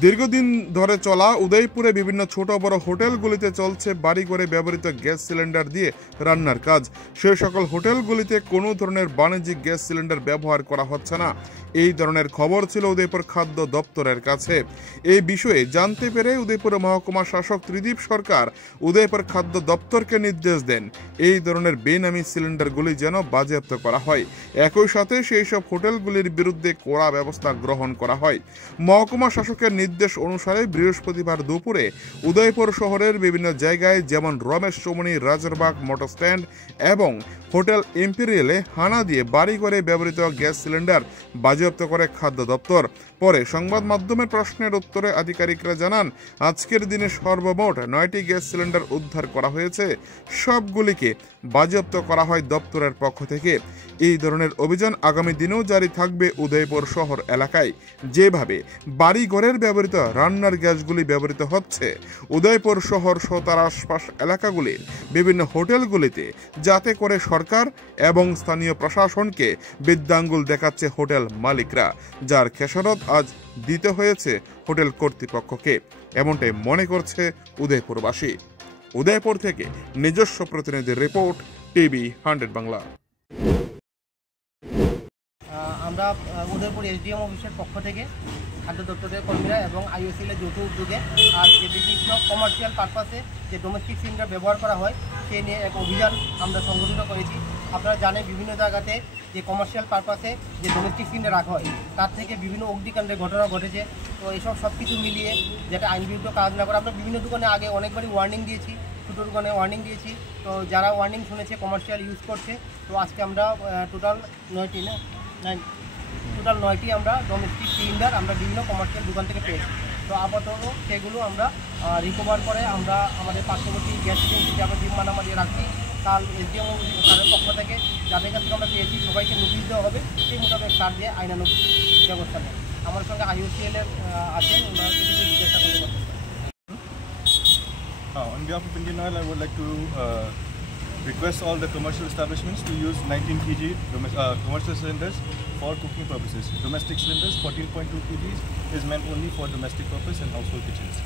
দীর্ঘদিন ধরে চলা উদয়পুরে বিভিন্ন ছোট বড় হোটেলগুলিতে চলছে বাড়ি করে ব্যবহৃত গ্যাস সিলিন্ডার দিয়ে রান্নার কাজ। সে সকল হোটেলগুলিতে কোনো ধরনের বাণিজ্যিক গ্যাস সিলিন্ডার ব্যবহার করা হচ্ছে না, এই ধরনের খবর ছিল উদয়পুর খাদ্য দপ্তরের কাছে। এই বিষয়ে জানতে পেরে উদয়পুর মহকুমা শাসক ত্রিদীপ সরকার উদয়পুর খাদ্য দপ্তরকে নির্দেশ দেন এই ধরনের বেনামি সিলিন্ডারগুলি যেন বাজেয়াপ্ত করা হয়। একই সাথে সেই সব হোটেলগুলির বিরুদ্ধে কড়া ব্যবস্থা গ্রহণ করা হয়। মহকুমা শাসকের নির্দেশ অনুসারে বৃহস্পতিবার দুপুরে উদয়পুর শহরের বিভিন্ন জায়গায় যেমন রমেশ চৌমনি, রাজারবাগ মোটর স্ট্যান্ড এবং হোটেল ইম্পেরিয়ালে হানা দিয়ে বাড়ি করে ব্যবহৃত গ্যাস সিলিন্ডার বাজেয়াপ্ত করে খাদ্য দপ্তর। পরে সংবাদ মাধ্যমের প্রশ্নের উত্তরে আধিকারিকরা জানান, আজকের দিনে সর্বমোট 9টি গ্যাস সিলিন্ডার উদ্ধার করা হয়েছে। সবগুলিকে বাজেয়াপ্ত করা হয় দপ্তরের পক্ষ থেকে। এই ধরনের অভিযান আগামী দিনেও জারি থাকবে উদয়পুর শহর এলাকায়। যেভাবে বাড়ি ঘরের ব্যবহৃত রান্নার গ্যাসগুলি ব্যবহৃত হচ্ছে, উদয়পুর শহর সহ তার আশপাশ এলাকাগুলির বিভিন্ন হোটেলগুলিতে, যাতে করে সরকার এবং স্থানীয় প্রশাসনকে বৃদ্ধাঙ্গুল দেখাচ্ছে হোটেল মালিকরা, যার খেসারত আজ দিতে হয়েছে হোটেল কর্তৃপক্ষকে, এমনটাই মনে করছে উদয়পুরবাসী। উদয়পুর থেকে নিজস্ব প্রতিনিধি রিপোর্ট, টিভি 100 বাংলা। আমরা উদয়পুর এসডিএম অফিসের পক্ষ থেকে খাদ্য দপ্তরের কর্মীরা এবং আইওসিএলের যৌথ উদ্যোগে আর যে বিভিন্ন কমার্শিয়াল পারপাসে যে ডোমেস্টিক সিলিন্ডার ব্যবহার করা হয় সেই নিয়ে এক অভিযান আমরা সংগঠিত করেছি। আপনারা জানেন বিভিন্ন জায়গাতে যে কমার্শিয়াল পারপাসে যে ডোমেস্টিক সিলিন্ডার রাখা হয় তার থেকে বিভিন্ন অগ্নিকাণ্ডের ঘটনা ঘটেছে। তো এইসব সব কিছু মিলিয়ে যেটা আইনবিরুদ্ধ কাজ না করে, আমরা বিভিন্ন দোকানে আগে অনেকবারই ওয়ার্নিং দিয়েছি, ছোটো দোকানে ওয়ার্নিং দিয়েছি। তো যারা ওয়ার্নিং শুনেছে কমার্শিয়াল ইউজ করছে, তো আজকে আমরা টোটাল 9টি আমরা ডোমেস্টিক সিলিন্ডার আমরা বিভিন্ন কমার্শিয়াল দোকান থেকে পেয়েছি। তো আপাতত সেগুলো আমরা রিকভার করে আমরা আমাদের পার্শ্ববর্তী গ্যাস এজেন্সি যারা মানামারি রাখছি, কাল এসডিএম তাদের পক্ষ থেকে যাদের কাছ থেকে আমরা পেয়েছি সবাইকে নোটিশ দেওয়া হবে, সেই মোতাবেক তার দিয়ে আইনানুগ ব্যবস্থা নেয়। আমার সঙ্গে আইওসিএলের আছেন, ওনারা কিছু জিজ্ঞাসা করতে পারবেন। On behalf of Indian Oil, I would like to request all the commercial establishments to use 19 kg commercial cylinders for cooking purposes. Domestic cylinders 14.2 kg is meant only for domestic purpose and household kitchens.